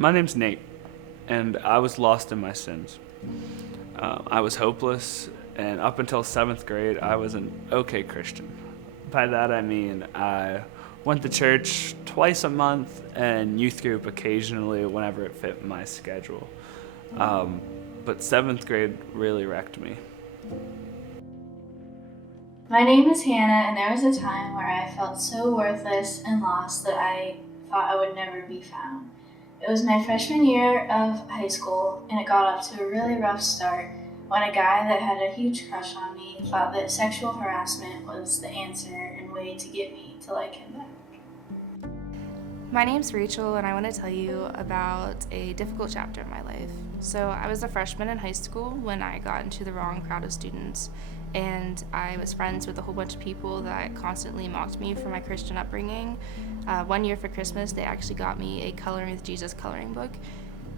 My name's Nate, and I was lost in my sins. I was hopeless, and up until 7th grade, I was an okay Christian. By that I mean I went to church twice a month and youth group occasionally whenever it fit my schedule. But 7th grade really wrecked me. My name is Hannah, and there was a time where I felt so worthless and lost that I thought I would never be found. It was my freshman year of high school, and it got off to a really rough start when a guy that had a huge crush on me thought that sexual harassment was the answer and way to get me to like him back. My name's Rachel, and I want to tell you about a difficult chapter in my life. So I was a freshman in high school when I got into the wrong crowd of students, and I was friends with a whole bunch of people that constantly mocked me for my Christian upbringing. One year for Christmas, they actually got me a Coloring with Jesus coloring book,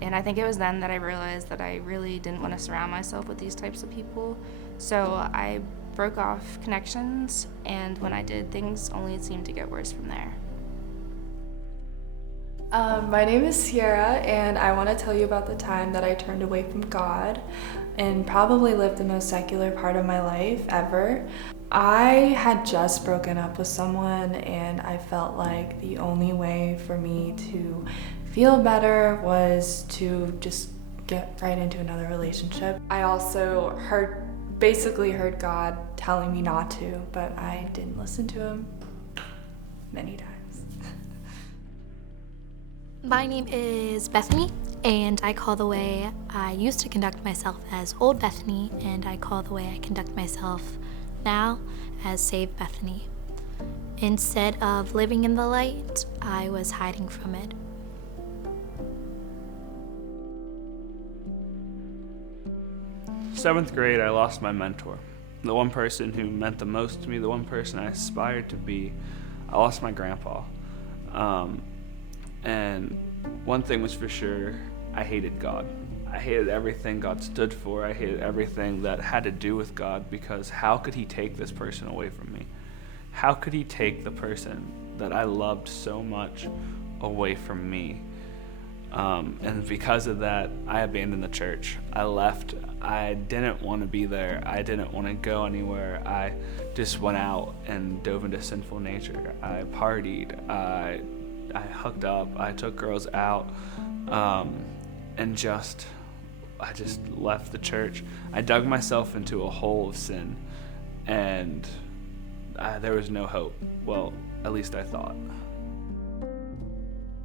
and I think it was then that I realized that I really didn't want to surround myself with these types of people. So I broke off connections, and when I did, things only seemed to get worse from there. My name is Sierra, and I want to tell you about the time that I turned away from God and probably lived the most secular part of my life ever. I had just broken up with someone, and I felt like the only way for me to feel better was to just get right into another relationship. I also basically heard God telling me not to, but I didn't listen to him many times. My name is Bethany, and I call the way I used to conduct myself as Old Bethany, and I call the way I conduct myself now as Save Bethany. Instead of living in the light, I was hiding from it. Seventh grade, I lost my mentor. The one person who meant the most to me, the one person I aspired to be. I lost my grandpa. And one thing was for sure, I hated God. I hated everything God stood for. I hated everything that had to do with God, because how could he take this person away from me? How could he take the person that I loved so much away from me? And because of that, I abandoned the church. I left. I didn't want to be there. I didn't want to go anywhere. I just went out and dove into sinful nature. I partied. I hooked up, I took girls out, and I just left the church. I dug myself into a hole of sin, and there was no hope. Well, at least I thought.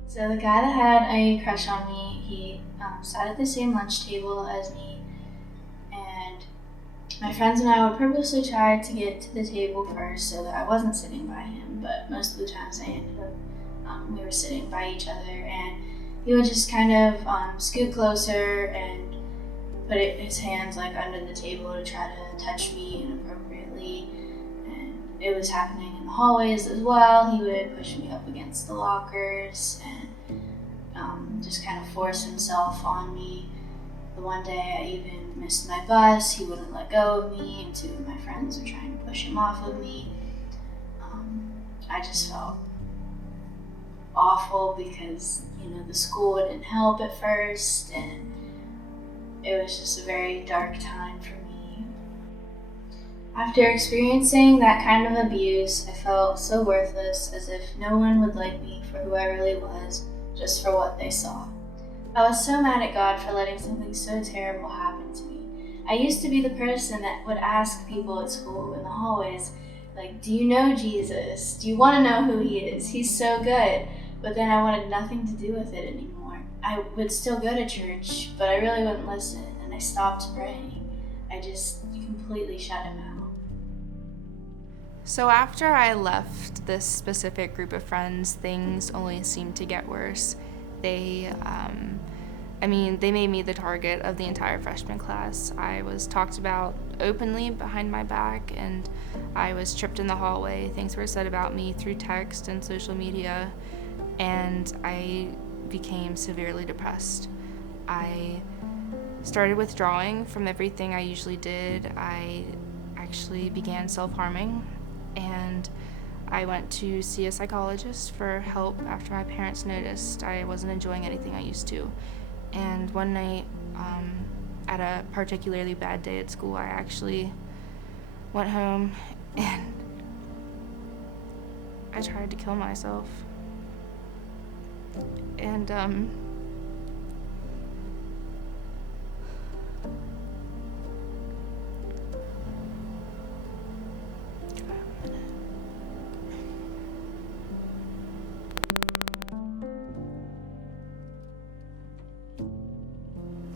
So the guy that had a crush on me, he sat at the same lunch table as me, and my friends and I would purposely try to get to the table first so that I wasn't sitting by him, but most of the times I ended up we were sitting by each other, and he would just kind of scoot closer and put his hands like under the table to try to touch me inappropriately. And it was happening in the hallways as well. He would push me up against the lockers and just kind of force himself on me. The one day I even missed my bus. He wouldn't let go of me, and two of my friends were trying to push him off of me. I just felt awful because, the school didn't help at first, and it was just a very dark time for me. After experiencing that kind of abuse, I felt so worthless, as if no one would like me for who I really was, just for what they saw. I was so mad at God for letting something so terrible happen to me. I used to be the person that would ask people at school in the hallways, like, do you know Jesus? Do you want to know who he is? He's so good. But then I wanted nothing to do with it anymore. I would still go to church, but I really wouldn't listen, and I stopped praying. I just completely shut him out. So after I left this specific group of friends, things only seemed to get worse. They made me the target of the entire freshman class. I was talked about openly behind my back, and I was tripped in the hallway. Things were said about me through text and social media, and I became severely depressed. I started withdrawing from everything I usually did. I actually began self-harming, and I went to see a psychologist for help after my parents noticed I wasn't enjoying anything I used to. And one night, at a particularly bad day at school, I actually went home and I tried to kill myself. And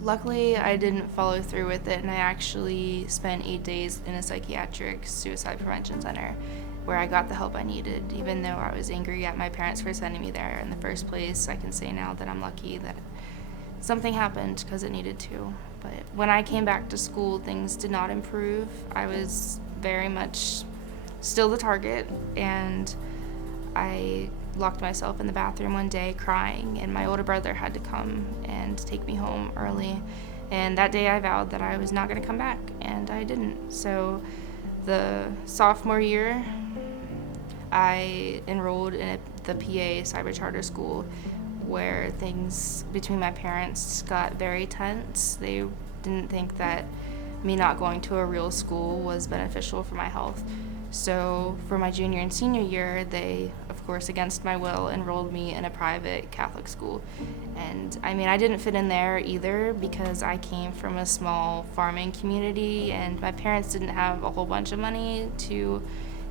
luckily, I didn't follow through with it, and I actually spent 8 days in a psychiatric suicide prevention center where I got the help I needed. Even though I was angry at my parents for sending me there in the first place, I can say now that I'm lucky that something happened because it needed to. But when I came back to school, things did not improve. I was very much still the target, and I locked myself in the bathroom one day crying, and my older brother had to come and take me home early. And that day I vowed that I was not going to come back, and I didn't. So the sophomore year, I enrolled in the PA cyber charter school, where things between my parents got very tense. They didn't think that me not going to a real school was beneficial for my health. So for my junior and senior year, they, of course, against my will, enrolled me in a private Catholic school. And I mean, I didn't fit in there either because I came from a small farming community and my parents didn't have a whole bunch of money to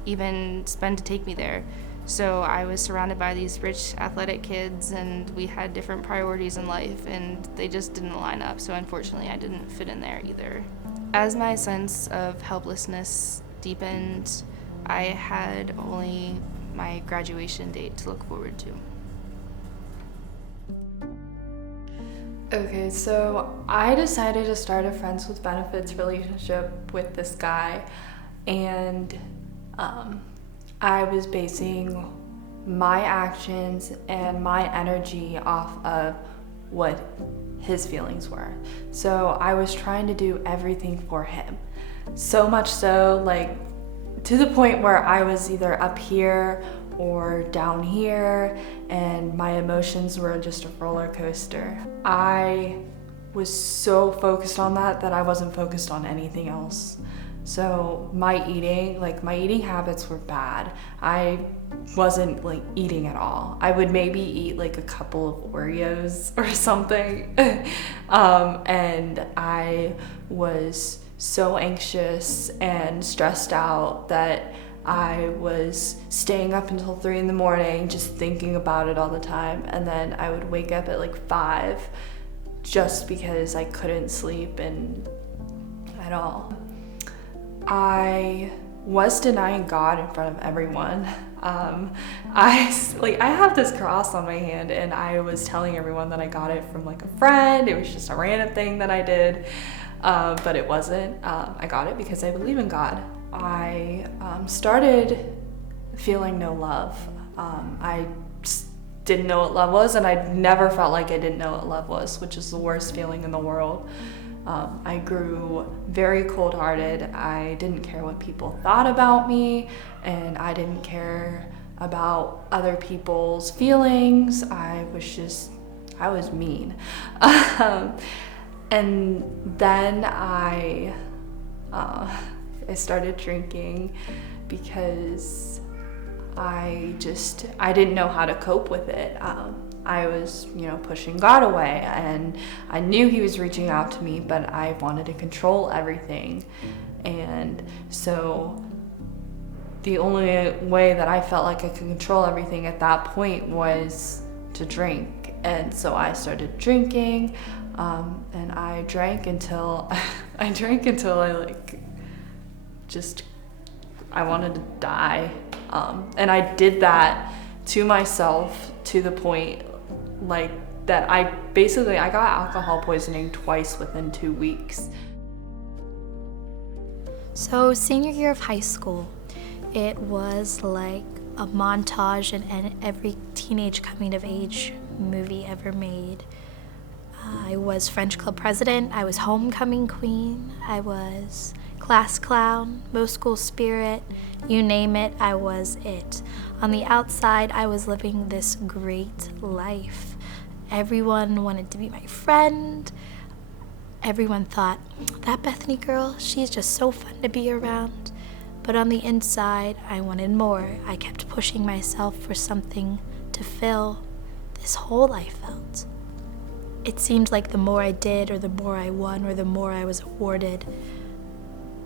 even spend to take me there. So I was surrounded by these rich athletic kids, and we had different priorities in life, and they just didn't line up. So unfortunately, I didn't fit in there either. As my sense of helplessness deepened, I had only my graduation date to look forward to. Okay, so I decided to start a friends with benefits relationship with this guy, and I was basing my actions and my energy off of what his feelings were. So I was trying to do everything for him. So much so, like, to the point where I was either up here or down here, and my emotions were just a roller coaster. I was so focused on that I wasn't focused on anything else. So my eating habits were bad. I wasn't like eating at all. I would maybe eat like a couple of Oreos or something. And I was so anxious and stressed out that I was staying up until 3 a.m. just thinking about it all the time. And then I would wake up at like 5 just because I couldn't sleep at all. I was denying God in front of everyone. I have this cross on my hand, and I was telling everyone that I got it from like a friend. It was just a random thing that I did, but it wasn't. I got it because I believe in God. I started feeling no love. I didn't know what love was, and I never felt like I didn't know what love was, which is the worst feeling in the world. I grew very cold-hearted. I didn't care what people thought about me, and I didn't care about other people's feelings. I was mean. And then I started drinking because I didn't know how to cope with it. I was, pushing God away, and I knew he was reaching out to me, but I wanted to control everything. And so the only way that I felt like I could control everything at that point was to drink. And so I started drinking, and I drank until I wanted to die. And I did that to myself to the point that I got alcohol poisoning twice within 2 weeks. So senior year of high school, it was like a montage in every teenage coming of age movie ever made. I was French club president, I was homecoming queen, I was class clown, most school spirit, you name it, I was it. On the outside, I was living this great life. Everyone wanted to be my friend. Everyone thought, that Bethany girl, she's just so fun to be around. But on the inside, I wanted more. I kept pushing myself for something to fill this hole I felt. It seemed like the more I did, or the more I won, or the more I was awarded,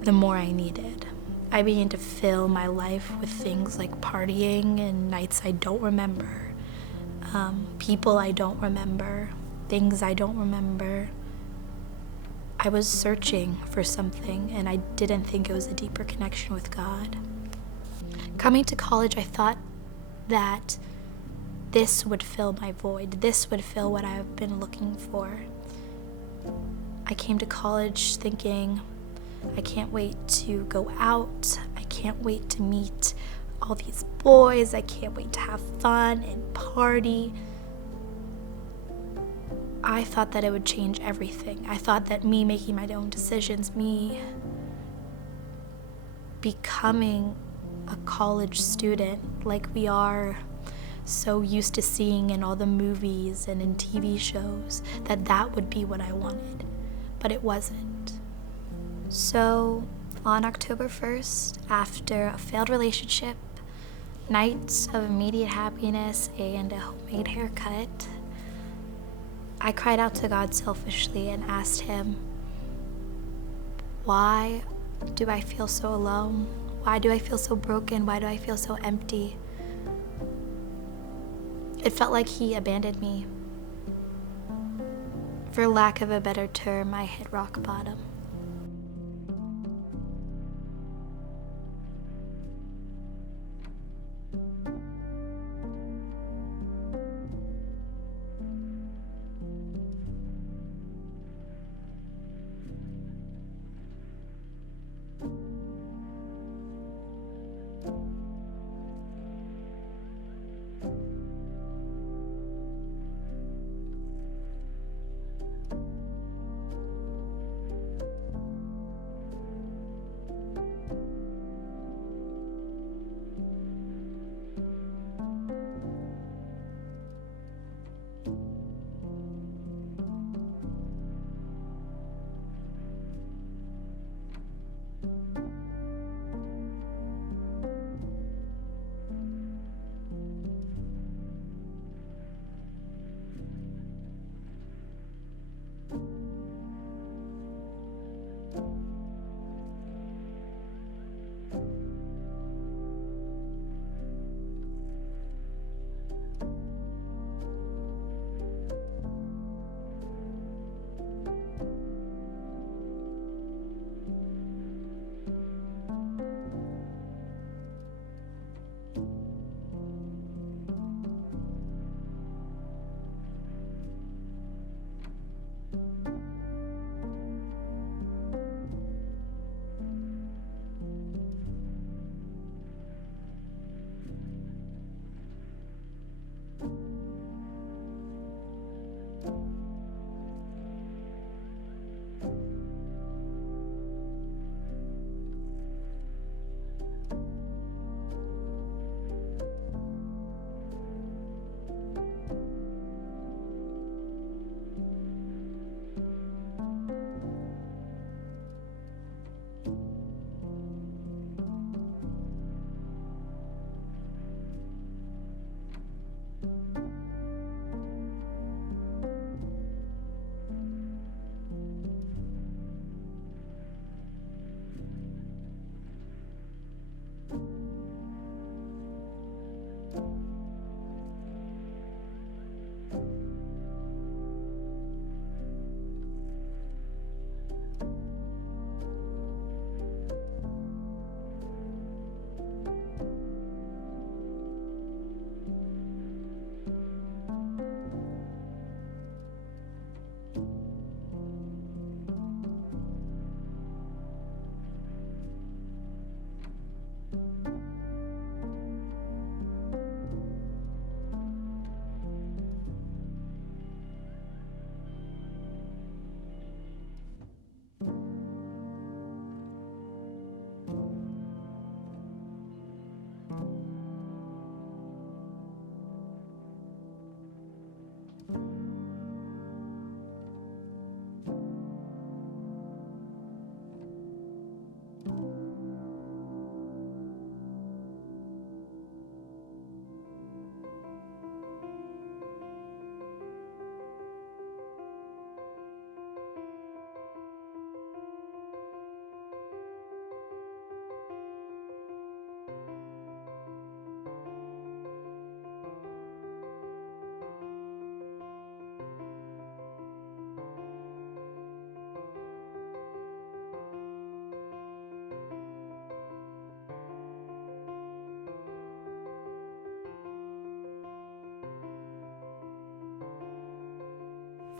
the more I needed. I began to fill my life with things like partying and nights I don't remember, people I don't remember, things I don't remember. I was searching for something, and I didn't think it was a deeper connection with God. Coming to college, I thought that this would fill my void. This would fill what I've been looking for. I came to college thinking, I can't wait to go out. I can't wait to meet all these boys. I can't wait to have fun and party. I thought that it would change everything. I thought that me making my own decisions, me becoming a college student like we are so used to seeing in all the movies and in TV shows, that would be what I wanted. But it wasn't. So on October 1st, after a failed relationship, nights of immediate happiness, and a homemade haircut, I cried out to God selfishly and asked him, why do I feel so alone? Why do I feel so broken? Why do I feel so empty? It felt like he abandoned me. For lack of a better term, I hit rock bottom.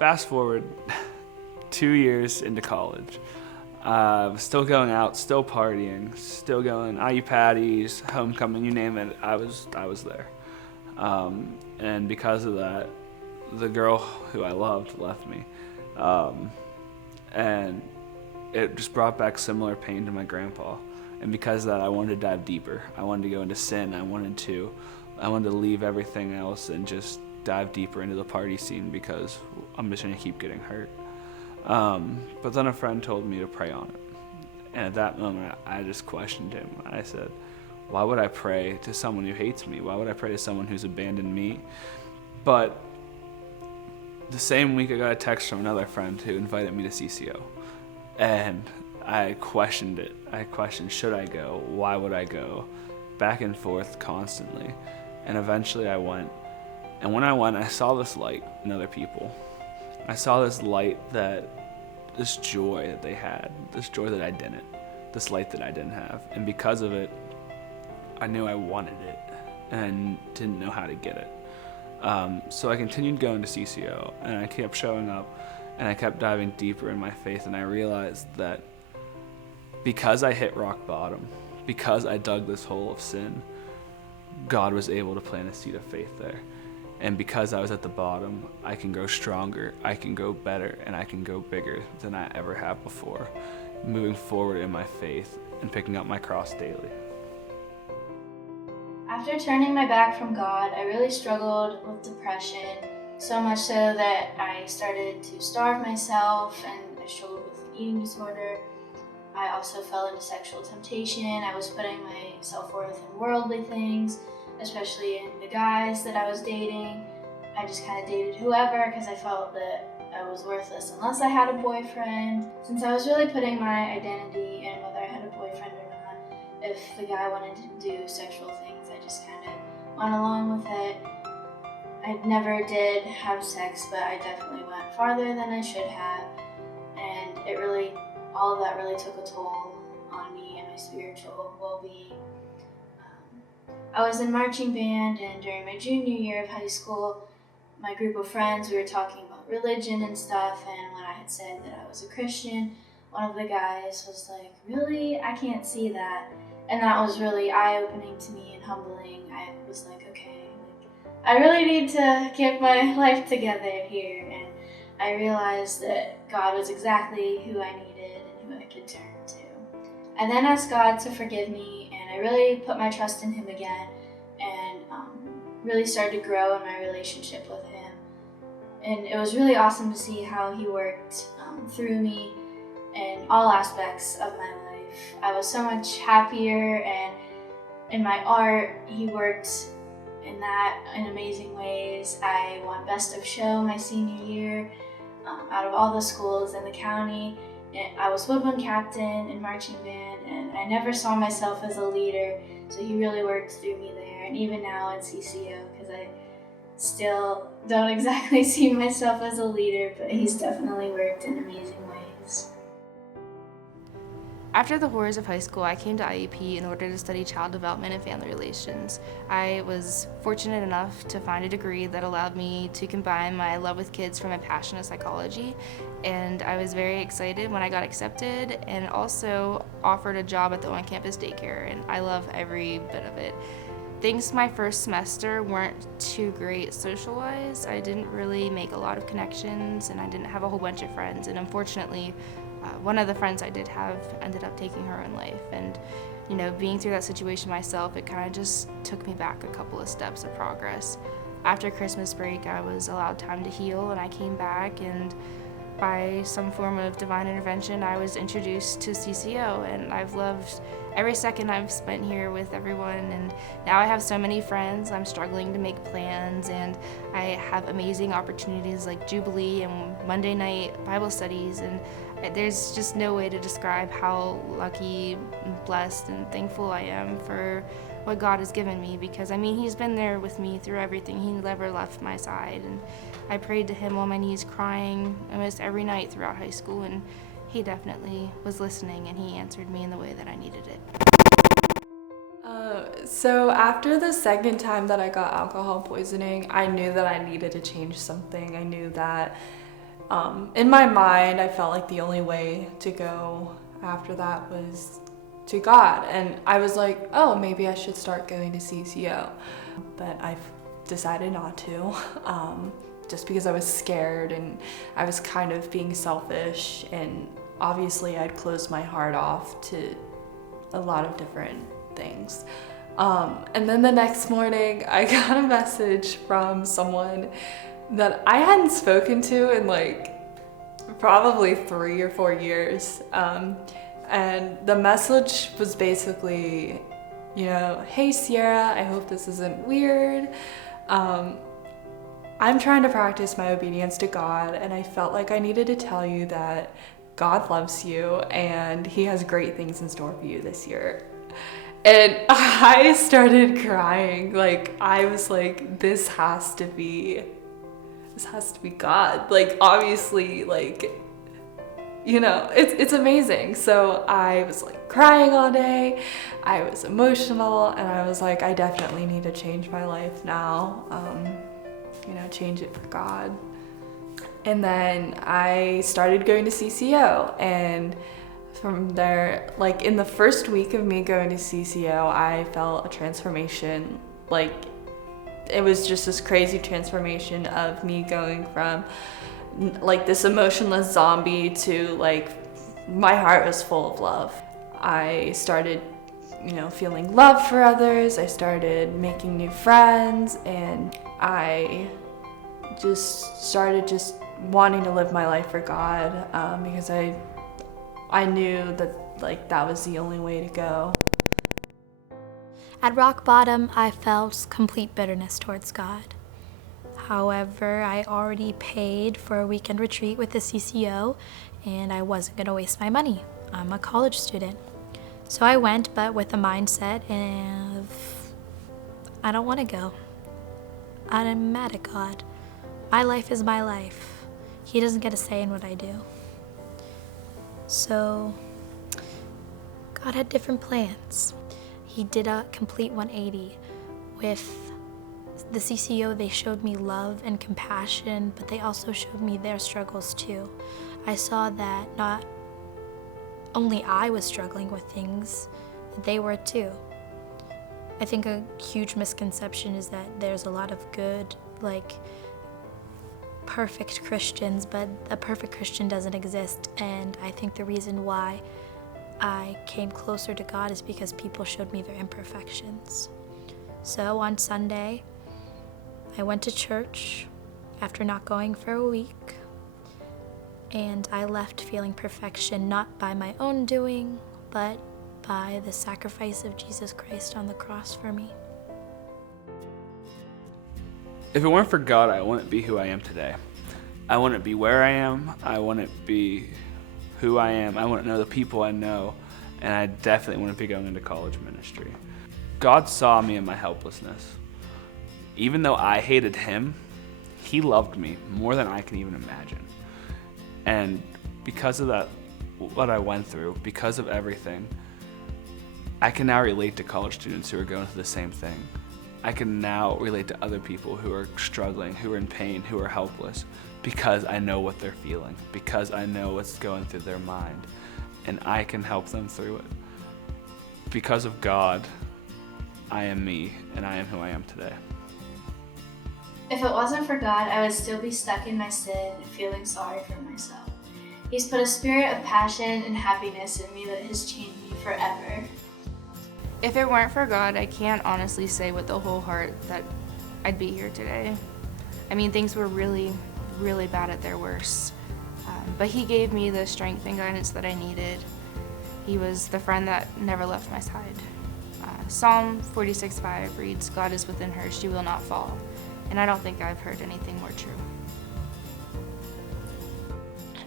fast forward 2 years into college. Still going out, still partying, still going IU patties, homecoming, you name it, I was there. And because of that, the girl who I loved left me. And it just brought back similar pain to my grandpa. And because of that, I wanted to dive deeper. I wanted to go into sin. I wanted to leave everything else and just dive deeper into the party scene because I'm just going to keep getting hurt. But then a friend told me to pray on it. And at that moment, I just questioned him. I said, why would I pray to someone who hates me? Why would I pray to someone who's abandoned me? But the same week, I got a text from another friend who invited me to CCO. And I questioned it. I questioned, should I go? Why would I go? Back and forth constantly. And eventually I went. And when I went, I saw this light in other people. I saw this light this joy that they had, this joy that I didn't, this light that I didn't have. And because of it, I knew I wanted it, and I didn't know how to get it. So I continued going to CCO, and I kept showing up, and I kept diving deeper in my faith, and I realized that because I hit rock bottom, because I dug this hole of sin, God was able to plant a seed of faith there. And because I was at the bottom, I can grow stronger, I can go better, and I can go bigger than I ever have before, moving forward in my faith and picking up my cross daily. After turning my back from God, I really struggled with depression, so much so that I started to starve myself, and I struggled with an eating disorder. I also fell into sexual temptation. I was putting my self-worth in worldly things, especially in the guys that I was dating. I just kind of dated whoever because I felt that I was worthless unless I had a boyfriend. Since I was really putting my identity in whether I had a boyfriend or not, if the guy wanted to do sexual things, I just kind of went along with it. I never did have sex, but I definitely went farther than I should have, and all of that really took a toll on me and my spiritual well-being. I was in marching band, and during my junior year of high school, my group of friends, we were talking about religion and stuff, and when I had said that I was a Christian, one of the guys was like, really? I can't see that. And that was really eye-opening to me and humbling. I was like, okay, I really need to get my life together here. And I realized that God was exactly who I needed and who I could turn to. I then asked God to forgive me, and I really put my trust in Him again, and really started to grow in my relationship with Him. And it was really awesome to see how He worked through me in all aspects of my life. I was so much happier, and in my art, He worked in amazing ways. I won Best of Show my senior year out of all the schools in the county. I was woodwind captain in marching band, and I never saw myself as a leader, so He really worked through me there. And even now at CCO, because I still don't exactly see myself as a leader, but He's definitely worked in amazing ways. After the horrors of high school, I came to IUP in order to study child development and family relations. I was fortunate enough to find a degree that allowed me to combine my love with kids from my passion of psychology, and I was very excited when I got accepted and also offered a job at the on-campus daycare, and I love every bit of it. Things my first semester weren't too great social-wise. I didn't really make a lot of connections, and I didn't have a whole bunch of friends, and unfortunately, one of the friends I did have ended up taking her own life, and being through that situation myself, it kind of just took me back a couple of steps of progress. After Christmas break, I was allowed time to heal, and I came back, and by some form of divine intervention, I was introduced to CCO, and I've loved every second I've spent here with everyone, and now I have so many friends. I'm struggling to make plans, and I have amazing opportunities like Jubilee and Monday night Bible studies, and there's just no way to describe how lucky, blessed, and thankful I am for what God has given me, because He's been there with me through everything. He never left my side, and I prayed to Him on my knees crying almost every night throughout high school, and He definitely was listening, and He answered me in the way that I needed it. So after the second time that I got alcohol poisoning, I knew that I needed to change something. I knew that In my mind, I felt like the only way to go after that was to God. And I was like, oh, maybe I should start going to CCO. But I've decided not to, just because I was scared and I was kind of being selfish. And obviously I'd closed my heart off to a lot of different things. And then the next morning I got a message from someone that I hadn't spoken to in like probably 3 or 4 years. And the message was basically, you know, hey Sierra, I hope this isn't weird. I'm trying to practice my obedience to God, and I felt like I needed to tell you that God loves you and he has great things in store for you this year. And I started crying. Like, I was like, this has to be God. Like, obviously, like, you know, it's amazing. So I was like crying all day. I was emotional, and I was like, I definitely need to change my life now. You know, change it for God. And then I started going to CCO, and from there, like in the first week of me going to CCO, I felt a transformation. Like, it was just this crazy transformation of me going from like this emotionless zombie to like my heart was full of love. I started, you know, feeling love for others. I started making new friends, and I just started just wanting to live my life for God, because I knew that like that was the only way to go. At rock bottom, I felt complete bitterness towards God. However, I already paid for a weekend retreat with the CCO, and I wasn't going to waste my money. I'm a college student. So I went, but with the mindset of, I don't want to go. I'm mad at God. My life is my life. He doesn't get a say in what I do. So God had different plans. He did a complete 180. With the CCO, they showed me love and compassion, but they also showed me their struggles too. I saw that not only I was struggling with things, they were too. I think a huge misconception is that there's a lot of good, like, perfect Christians, but a perfect Christian doesn't exist. And I think the reason why I came closer to God is because people showed me their imperfections. So on Sunday, I went to church after not going for a week, and I left feeling perfection, not by my own doing, but by the sacrifice of Jesus Christ on the cross for me. If it weren't for God, I wouldn't be who I am today. I wouldn't be where I am. I wouldn't be who I am. I wouldn't know the people I know. And I definitely wouldn't be going into college ministry. God saw me in my helplessness. Even though I hated him, he loved me more than I can even imagine. And because of that, what I went through, because of everything, I can now relate to college students who are going through the same thing. I can now relate to other people who are struggling, who are in pain, who are helpless, because I know what they're feeling, because I know what's going through their mind, and I can help them through it. Because of God, I am me, and I am who I am today. If it wasn't for God, I would still be stuck in my sin and feeling sorry for myself. He's put a spirit of passion and happiness in me that has changed me forever. If it weren't for God, I can't honestly say with the whole heart that I'd be here today. I mean, things were really, really bad at their worst. But he gave me the strength and guidance that I needed. He was the friend that never left my side. Psalm 46:5 reads, God is within her, she will not fall. And I don't think I've heard anything more true.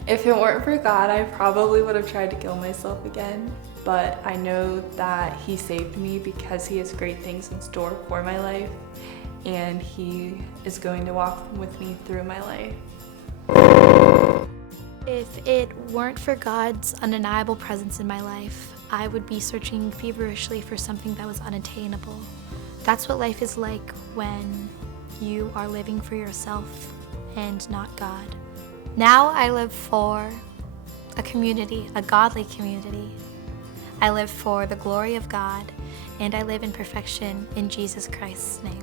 If it weren't for God, I probably would have tried to kill myself again. But I know that he saved me because he has great things in store for my life, and he is going to walk with me through my life. If it weren't for God's undeniable presence in my life, I would be searching feverishly for something that was unattainable. That's what life is like when you are living for yourself and not God. Now I live for a community, a godly community. I live for the glory of God, and I live in perfection in Jesus Christ's name.